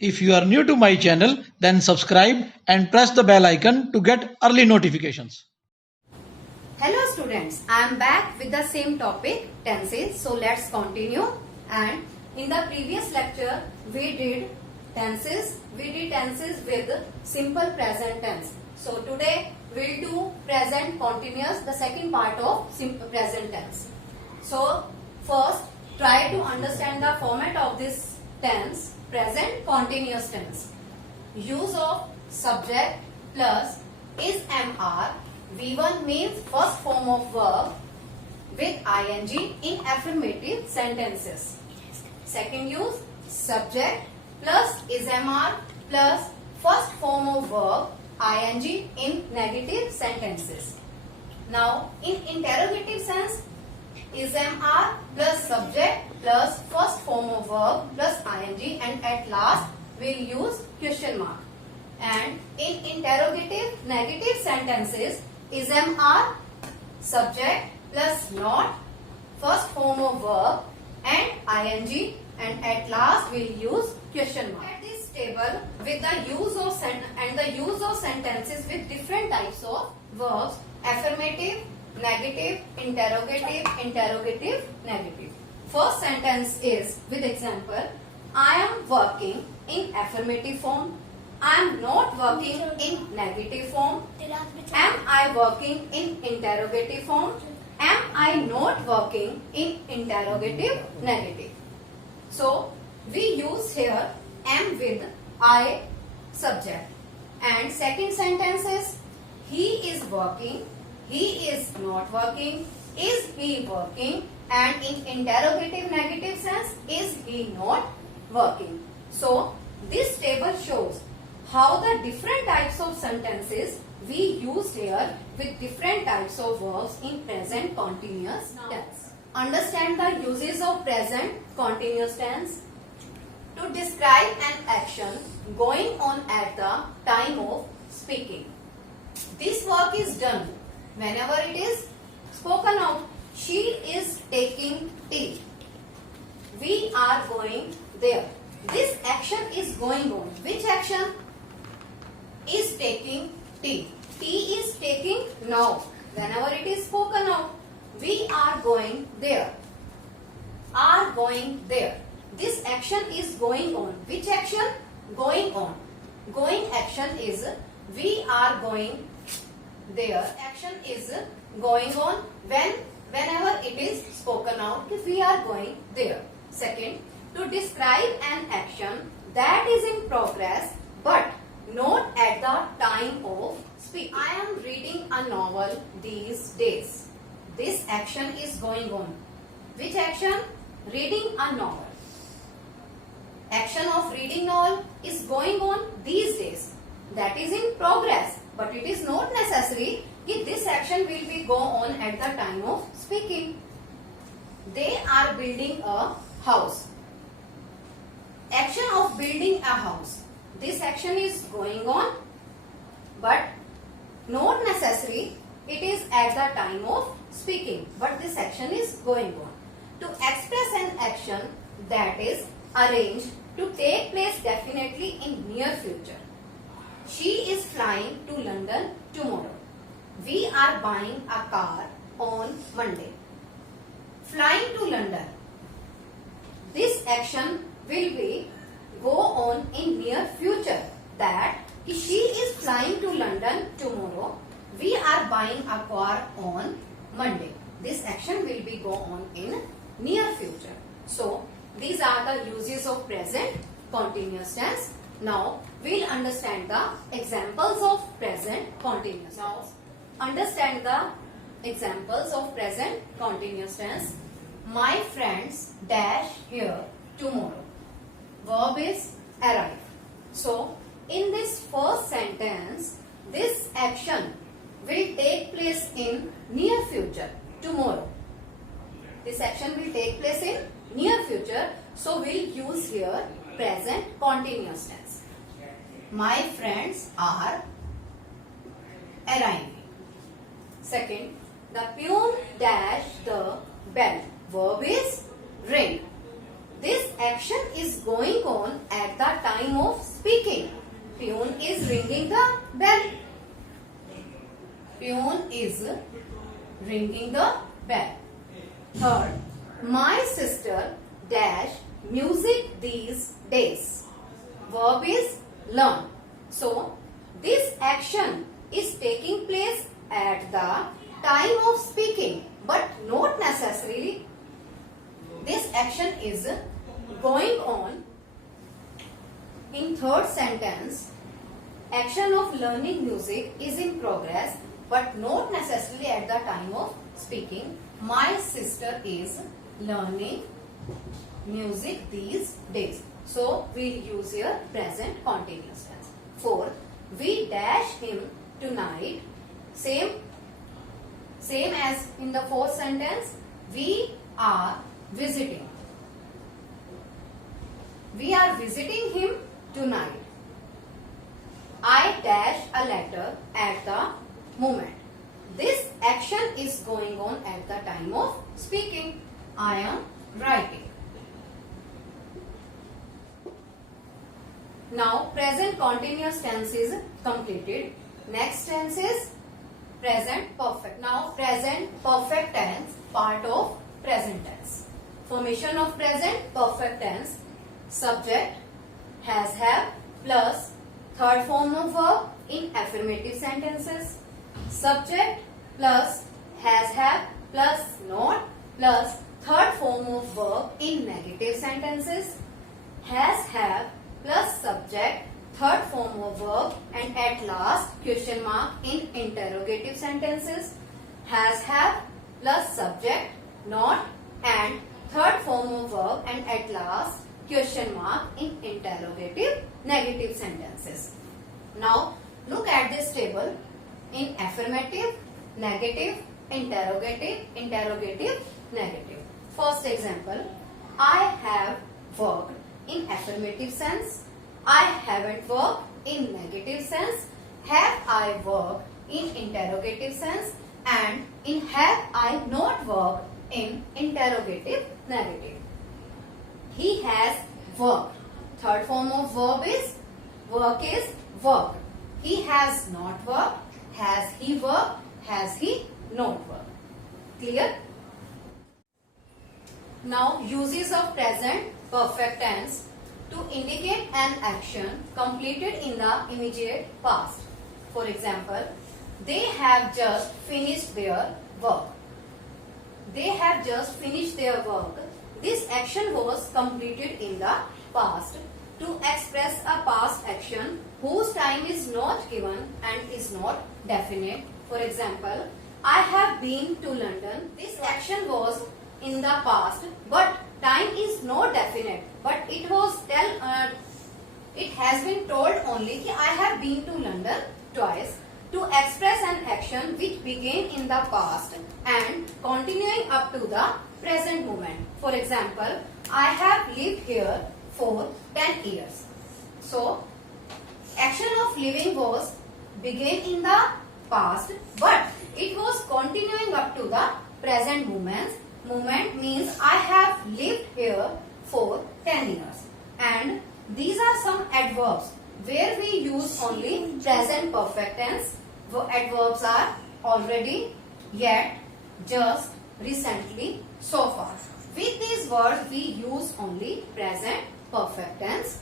If you are new to my channel, then subscribe and press the bell icon to get early notifications. Hello students, I am back with the same topic, tenses. So let's continue. And in the previous lecture, we did tenses. We did tenses with simple present tense. So today we'll do present continuous, the second part of simple present tense. So first, try to understand the format of this tense, present continuous tense. Use of subject plus is MR. V1 means first form of verb with ing in affirmative sentences. Second use, subject plus is MR plus first form of verb ing in negative sentences. Now in interrogative sense, is MR plus subject plus first form of verb plus ing, and at last we'll use question mark. And in interrogative negative sentences, is MR subject plus not first form of verb and ing, and at last we'll use question mark. At this table with the use of sentences with different types of verbs: affirmative, negative, interrogative, negative. First sentence is with example: I am working in affirmative form. I am not working in negative form. Am I working in interrogative form? Am I not working in interrogative negative? So we use here am with I subject. And second sentence is he is working, he is not working, is he working, and in interrogative negative sense, is he not working. So this table shows how the different types of sentences we use here with different types of verbs in present continuous tense. Understand the uses of present continuous tense. To describe an action going on at the time of speaking. This work is done whenever it is spoken out. She is taking tea. We are going there. This action is going on. Which action? Is taking tea. Tea is taking now. Whenever it is spoken out, we are going there. Are going there. This action is going on. Which action? Going on. Going action is we are going there. Action is going on whenever it is spoken out, we are going there. Second, to describe an action that is in progress but not at the time of speaking. I am reading a novel these days. This action is going on. Which action? Reading a novel. Action of reading novel is going on these days. That is in progress, but it is not necessary that this action will be go on at the time of speaking. They are building a house. Action of building a house. This action is going on, but not necessary it is at the time of speaking, but this action is going on. To express an action that is arranged to take place definitely in near future. She is flying to London tomorrow. We are buying a car on Monday. Flying to London. This action will be go on in near future, that she is flying to London tomorrow. We are buying a car on Monday. This action will be go on in near future. So these are the uses of present continuous tense. Now we'll understand the examples of present continuous. Now understand the examples of present continuous tense. My friends dash here tomorrow. Verb is arrive. So in this first sentence, this action will take place in near future, tomorrow. This action will take place in near future. So we'll use here present continuous tense. My friends are arriving. Second, the peon dash the bell. Verb is ring. This action is going on at the time of speaking. Tune is ringing the bell. Tune is ringing the bell. Third, my sister dash music these days. Verb is learn. So, this action is taking place at the time of speaking, but not necessarily this action is going on. In third sentence, action of learning music is in progress, but not necessarily at the time of speaking. My sister is learning music these days. So, we'll use here present continuous tense. Fourth, we dash him tonight. Same as in the fourth sentence. We are visiting. We are visiting him tonight. I dash a letter at the moment. This action is going on at the time of speaking. I am writing. Now, present continuous tense is completed. Next tense is present perfect. Now, present perfect tense, part of present tense. Formation of present perfect tense. Subject, has, have, plus third form of verb in affirmative sentences. Subject plus has, have, plus not, plus third form of verb in negative sentences. Has, have, plus subject, third form of verb, and at last question mark in interrogative sentences. Has, have, plus subject, not, and third form of verb, and at last question mark in interrogative negative sentences. Now look at this table. In affirmative, negative, interrogative, interrogative, negative. First example, I have worked in affirmative sense. I haven't worked in negative sense. Have I worked in interrogative sense, and in have I not worked in interrogative negative. He has worked. Third form of verb is work is work. He has not worked. Has he worked? Has he not worked? Clear? Now, uses of present perfect tense to indicate an action completed in the immediate past. For example, they have just finished their work. They have just finished their work. This action was completed in the past. To express a past action whose time is not given and is not definite. For example, I have been to London. This action was in the past, but time is not definite. But it has been told only that I have been to London twice. To express an action which began in the past and continuing up to the present moment. For example, I have lived here for 10 years. So, action of living was began in the past, but it was continuing up to the present moment. Moment means I have lived here for 10 years. And these are some adverbs where we use only present perfect tense. Adverbs are already, yet, just, recently, so far. With these words we use only present perfect tense.